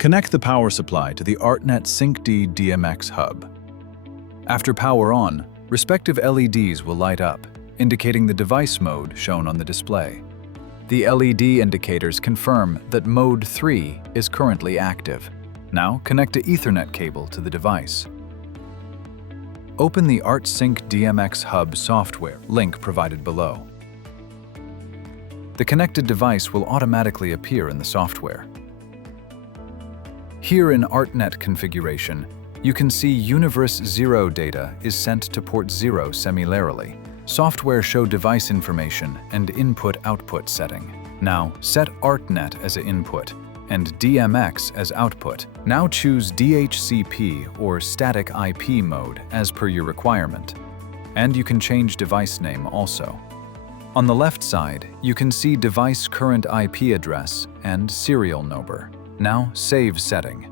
Connect the power supply to the ArtNet sACN Hub. After power on, respective LEDs will light up, indicating the device mode shown on the display. The LED indicators confirm that Mode 3 is currently active. Now connect a Ethernet cable to the device. Open the ArtSyncDMX Hub software link provided below. The connected device will automatically appear in the software. Here in ArtNet configuration, you can see Universe 0 data is sent to port 0 similarly. Software show device information and input-output setting. Now set ArtNet as an input and DMX as output. Now choose DHCP or static IP mode as per your requirement. And you can change device name also. On the left side, you can see device current IP address and serial number. Now save setting.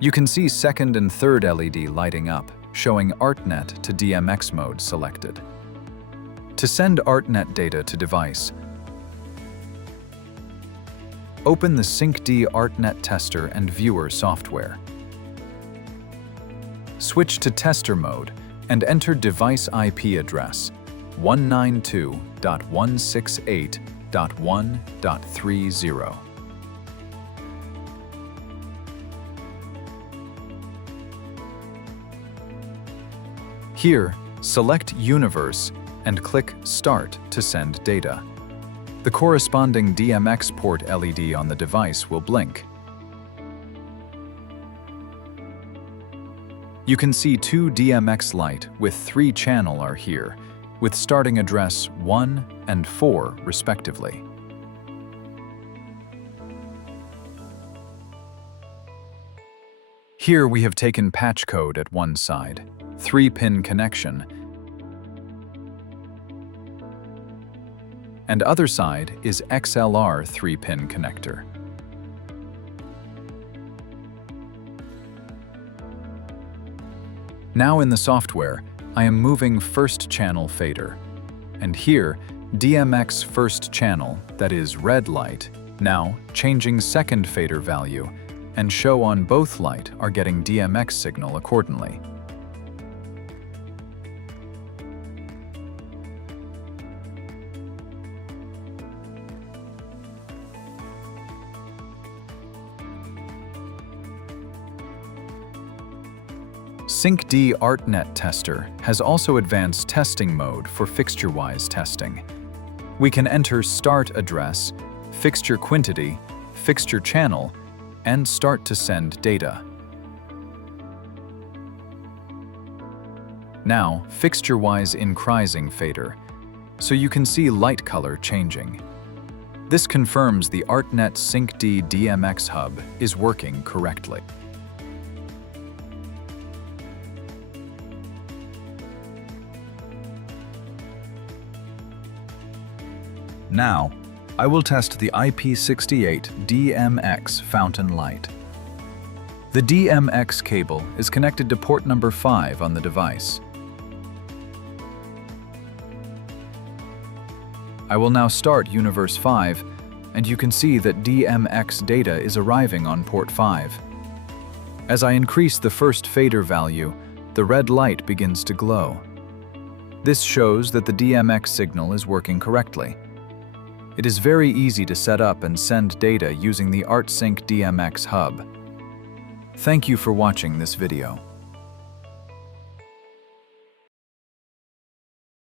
You can see second and third LED lighting up, showing ArtNet to DMX mode selected. To send ArtNet data to device, open the SyncD ArtNet Tester and Viewer software. Switch to tester mode and enter device IP address 192.168.1.30. Here, select Universe and click Start to send data. The corresponding DMX port LED on the device will blink. You can see two DMX light with 3 channel are here, with starting address 1 and 4 respectively. Here we have taken patch code at one side, 3-pin connection, and other side is XLR 3-pin connector. Now in the software, I am moving first channel fader, and here DMX first channel, that is red light, now changing second fader value, and show on both light are getting DMX signal accordingly. SyncD ArtNet Tester has also advanced testing mode for fixture-wise testing. We can enter start address, fixture quantity, fixture channel, and start to send data. Now, fixture-wise increasing fader, so you can see light color changing. This confirms the ArtNet sACN Hub is working correctly. Now, I will test the IP68 DMX fountain light. The DMX cable is connected to port number 5 on the device. I will now start Universe 5, and you can see that DMX data is arriving on port 5. As I increase the first fader value, the red light begins to glow. This shows that the DMX signal is working correctly. It is very easy to set up and send data using the ArtSyncDMX Hub. Thank you for watching this video.